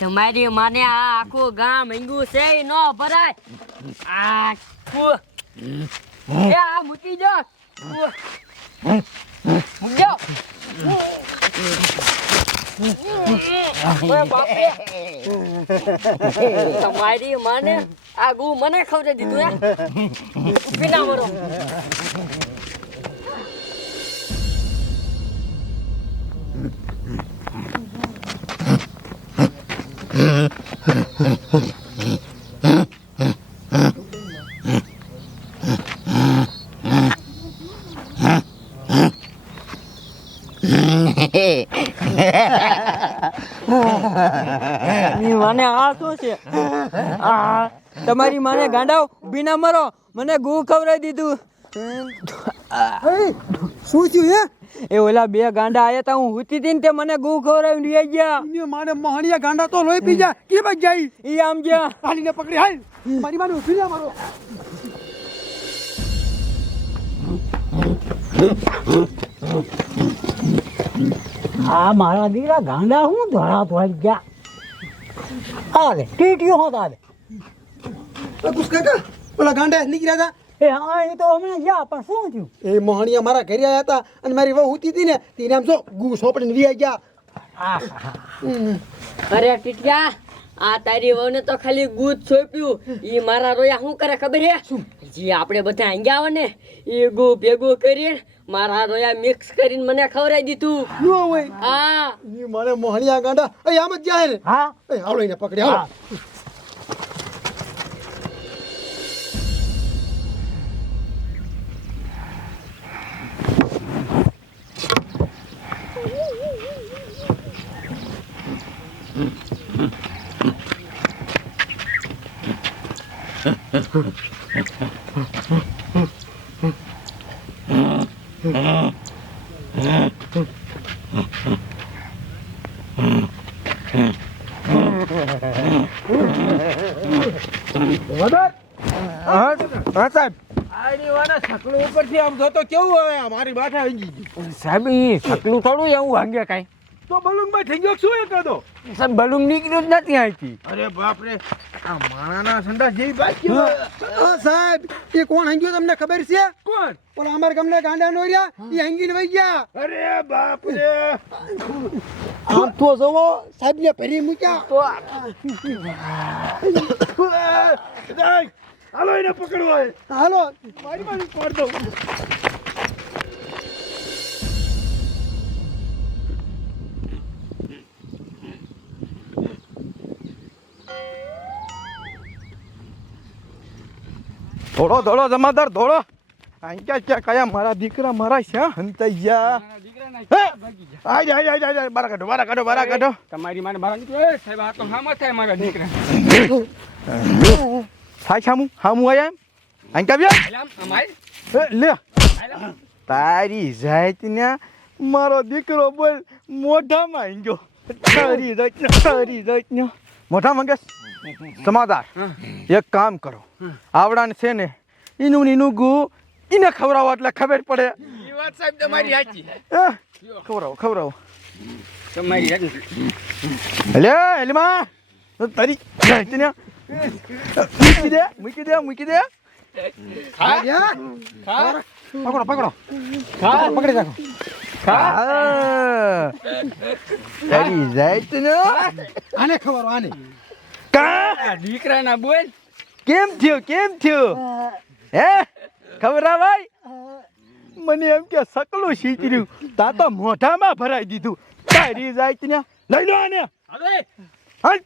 તમારી માને આ આખું ગામ હિંગુ છે નો ભરાય. આખું. એ, આ મૂકી દો. મૂકજો તમારી માને આ ગુ મને ખવડે દીધું, હે? ઊભી મરો માને આ શું છે? તમારી માને ગાંડાઓ, બીના મરો. મને ગુ ખવડાવી દીધું. શું થયું, હે? એ ઓલા બે ગાંડા આયા તા હું હુતી હતી ને તે મને ગુ ખવરાવી લઈ ગયા. ઇને માને મહણિયા ગાંડા તો લોહી પી જા કે ભાઈ જાય? ઈ આમ ગયા. હાલીને પકડી હાલ. મારી માને રે મારો. આ મારા દીરા ગાંડા હું ધોળા ધોઈ ગયા? આલે ટીટીઓ હોત આલે. કુસ કાકા ઓલા ગાંડા નીકળ્યા હતા એ હા એ તો હમણાં ગયા પણ શું થયું? એ મહાણિયા મારા ઘરે આવ્યા હતા અને મારી વહુ ઉતી હતી ને તેને આમ જો ગુ સોપડીને વી ગયા. અરે ટીટિયા આ તારી વહુને તો ખાલી ગૂદ સોંપ્યું. ઈ મારા રોયા શું કરે ખબર હે? જે આપણે બધા આંગ્યા આવે ને એ ગુ ભેગું કરી મારા રોયા મિક્સ કરીને મને ખવડાવી દીધું. નો હોય. હા. ઈ મારે મોહણિયા ગાંડા એ આમ જ જાય ને? હા. એ હાલો એને પકડી હાલો. હા સાહેબ. સકલું ઉપરથી આમ જોતો કેવું હવે મારી માથે આવી ગઈ. સાહેબ સકલું થોડું એવું વાગ્યા કાઈ. તો બલૂનમાં થઈ ગયો શું એ કદો સાહેબ બલુંગ નીકળ્યું જ નથી અહીંથી. અરે બાપ રે આ માણાના સંડા જેવી વાત હા. સાહેબ એ કોણ હંગ્યો તમને ખબર છે? કોણ? ઓલા અમાર ગામના ગાંડા નો રહ્યા એ હંગીને વઈ ગયા. અરે બાપ રે આમ તો જોવો સાહેબ ને ભરી મૂક્યા. તો હાલો એને પકડવા. હાલો. મારી મારી પાડ દઉં. ધોળો ધોળો જમાદાર ધોળો. અહીંયા ક્યાં ક્યાં મારા દીકરા મારા શ્યાં હંતાઈ ગયા? આય આય આય આય બારા કાઢો બારા કાઢો બારા કાઢો. તમારી માને બહાર નીકળો સાહેબ આ તો હામાં થાય મારા દીકરા. થાય છામું હામું? આયા એમ? અહીં ક્યાં વ્યા આમ અમારી હે, લે. તારી જાત ને મારો દીકરો બોલ મોઢામાં ગયો તારી જાત તારી જાત ને મોઢા સમાદાર એક કામ કરો. આવડાને છે ને ઈનું ને ઈનું ગુ ઈને ખવડાવો એટલે ખબર પડે. એ વાત સાહેબ તમારી સાચી. ખવડાવો ખવડાવો. તમારી સાચી. લે તારી જાત મૂકી દે મૂકી દે મૂકી દે. પકડો પકડો. પકડી રાખો. તારી આને આને. કા દીકરાના બોલ કેમ થયું કેમ થયું હે ખબર ભાઈ મને એમ કે સકલું શીતર્યું તા તો મોઢામાં ભરાઈ દીધું તારી જાય ત્યાં લઈ લો આને હવે હાલ